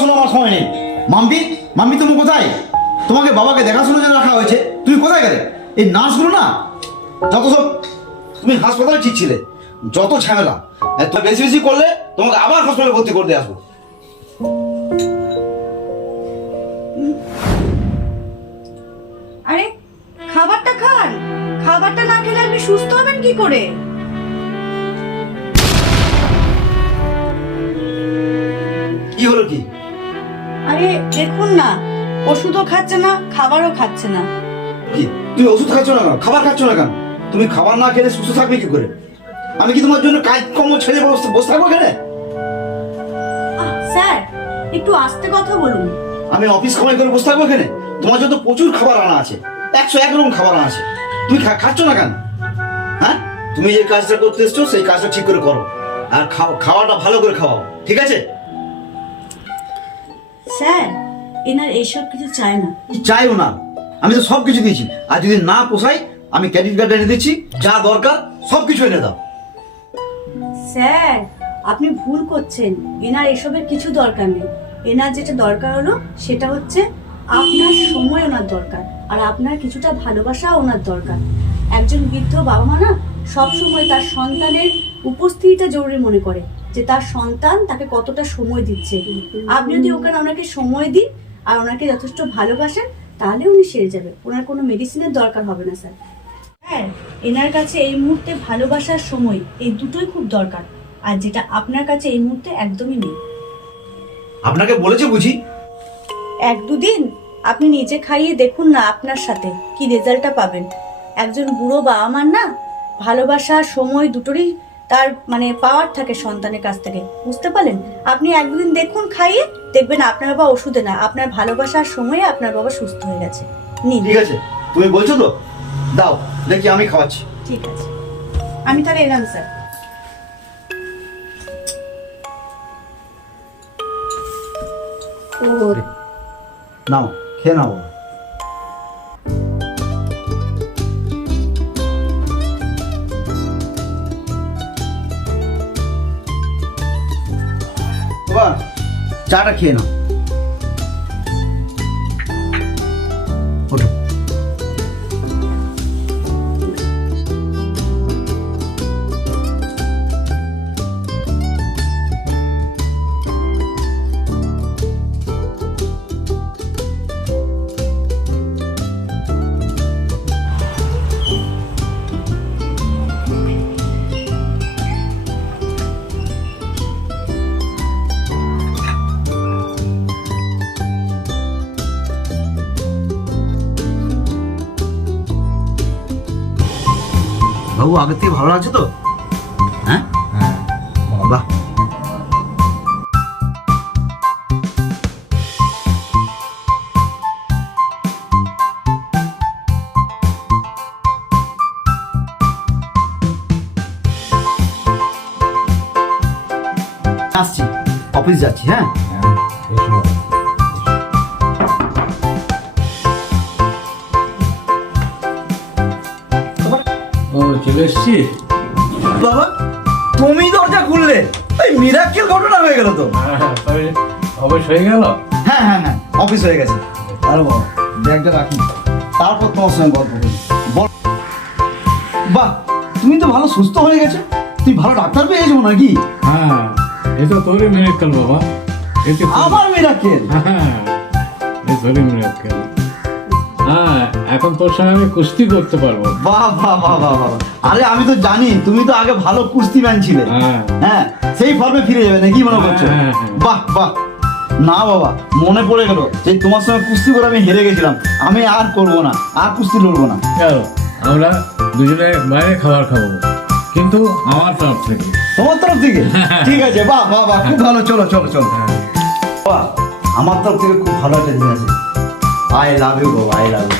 শোনো আমার সময় নেই। মাম্পি, মাম্পি তুমি কোথায়? তোমাকে বাবাকে দেখাশোনার জন্য রাখা হয়েছে, তুমি কোথায় গেলে? এই নার্সগুলো না যত সব, তুমি হাসপাতালে ঠিক ছিলে, যত ঝামেলা। তুমি বেশি বেশি করলে তোমাকে আবার হাসপাতালে ভর্তি করতে আসবো। আরে খাবারটা খান, খাবারটা না খেলে আপনি সুস্থ হবেন কি করে? কি হলো কি? আরে দেখুন না, ওষুধও খাচ্ছে না, খাবারও খাচ্ছে না। কি তুমি ওষুধ খাচ্ছ না কেন, খাবার খাচ্ছ না কেন? তুমি খাবার না খেলে সুস্থ থাকবে কি করে? আমি কি তোমার জন্য কাজকর্ম ছেড়ে বসে থাকবো এখানে? স্যার একটু আস্তে কথা বলুন। আমি অফিস কামাই করে বসে থাকবো এখানে? তোমার জন্য প্রচুর খাবার আনা আছে, 101 রকম খাবার আনা আছে, তুমি খাচ্ছ না কেন? হ্যাঁ, তুমি যে কাজটা করতে এসছো সেই কাজটা ঠিক করে করো, আর খাওয়াটা ভালো করে খাওয়াও, ঠিক আছে? স্যার এনার এইসব কিছু চায় না। চাইও না, আমি তো সব কিছু দিয়েছি, আর যদি না পোষাই আমি ক্রেডিট কার্ড এনে দিচ্ছি, যা দরকার সব কিছু এনে দাও। স্যার আপনি ভুল করছেন, এনার এসবের কিছু দরকার নেই। এনার যেটা দরকার হলো সেটা হচ্ছে আপনার সময় ওনার দরকার, আর আপনার কিছুটা ভালোবাসা ওনার দরকার। একজন বৃদ্ধ বাবা মা না সবসময় তার সন্তানের উপস্থিতিটা জরুরি মনে করে, যে তার সন্তান তাকে কতটা সময় দিচ্ছে। আপনি যদি ওনাকে সময় দিন আর ওনাকে যথেষ্ট ভালোবাসেন, তাহলে উনি সেরে যাবে, ওনার কোনো মেডিসিনের দরকার হবে না। স্যার হ্যাঁ, এনার কাছে এই মুহূর্তে ভালোবাসার সময় এই দুটোই খুব দরকার, আর যেটা আপনার কাছে এই মুহূর্তে একদমই নেই। আপনাকে বলেছে বুঝি? 1-2 দিন আপনি নিজে খাইয়ে দেখুন না আপনার সাথে কি রেজাল্টটা পাবেন। একজন বুড়ো বাবা মার না ভালোবাসা সময় দুটোরই তার পাওয়ার থাকে সন্তানের কাছ থেকে, বুঝতে পারলেন? আপনি 1-2 দিন দেখুন খাইয়ে, দেখবেন আপনার বাবা ওষুধে না, আপনার ভালোবাসার সময়ে আপনার বাবা সুস্থ হয়ে গেছে। নিন। ঠিক আছে, তুমি বলছো তো, দাও দেখি আমি খাওয়াচ্ছি। ঠিক আছে, আমি তাহলে এলাম স্যার। নাও খেয়ে নাও। বাবা চাটা খেয়ে নাও, ওঠো। বাবু আগের থেকে ভালো লাগছে তো? হ্যাঁ হ্যাঁ, বাহ। আসছি, অফিস যাচ্ছি। হ্যাঁ হ্যাঁ, এসো। ও চলে এসছি। বাবা তুমি দরজা খুললে, এই মিরাক্কেল ঘটনা হয়ে গেল তো। অবশ্য হয়ে গেল। হ্যাঁ হ্যাঁ হ্যাঁ, অফিস হয়ে গেছে। আরে বাবা ব্যাগটা রাখি, তারপর তোমার সঙ্গে গল্প করি। বল। বাহ, তুমি তো ভালো সুস্থ হয়ে গেছো, তুমি ভালো ডাক্তার পেয়েছো নাকি? হ্যাঁ, এই তো তোরই মিরাক্কেল বাবা। আমার মিরাক্কেল? হ্যাঁ, এই তোরই মিরাক্কেল। হ্যাঁ, এখন তোর সঙ্গে আমি কুস্তি করতে পারবো। বাহ বাহ বাহ বাহ বাহ। আরে আমি তো জানি তুমি তো আগে ভালো কুস্তিম্যান ছিলে। হ্যাঁ হ্যাঁ, সেই ফর্মে ফিরে যাবে নাকি মনে করছো? হ্যাঁ, হ্যাঁ। বাহ বাহ। না বাবা, মনে পড়ে গেল যে তোমার সঙ্গে কুস্তি করে আমি হেরে গেছিলাম, আমি আর করবো না, আর কুস্তি লড়বো না। চলো আমরা দুজনে বাইরে খাবার খাবো, কিন্তু আমার তরফ থেকে। তোমার তরফ থেকে? ঠিক আছে, বাহ বাহ বাহ, খুব ভালো। চলো চলো চলো। বাহ, আমার তরফ থেকে খুব ভালো একটা দিন আছে। আই লাভ ইউ বাবা, আই লাভ ইউ।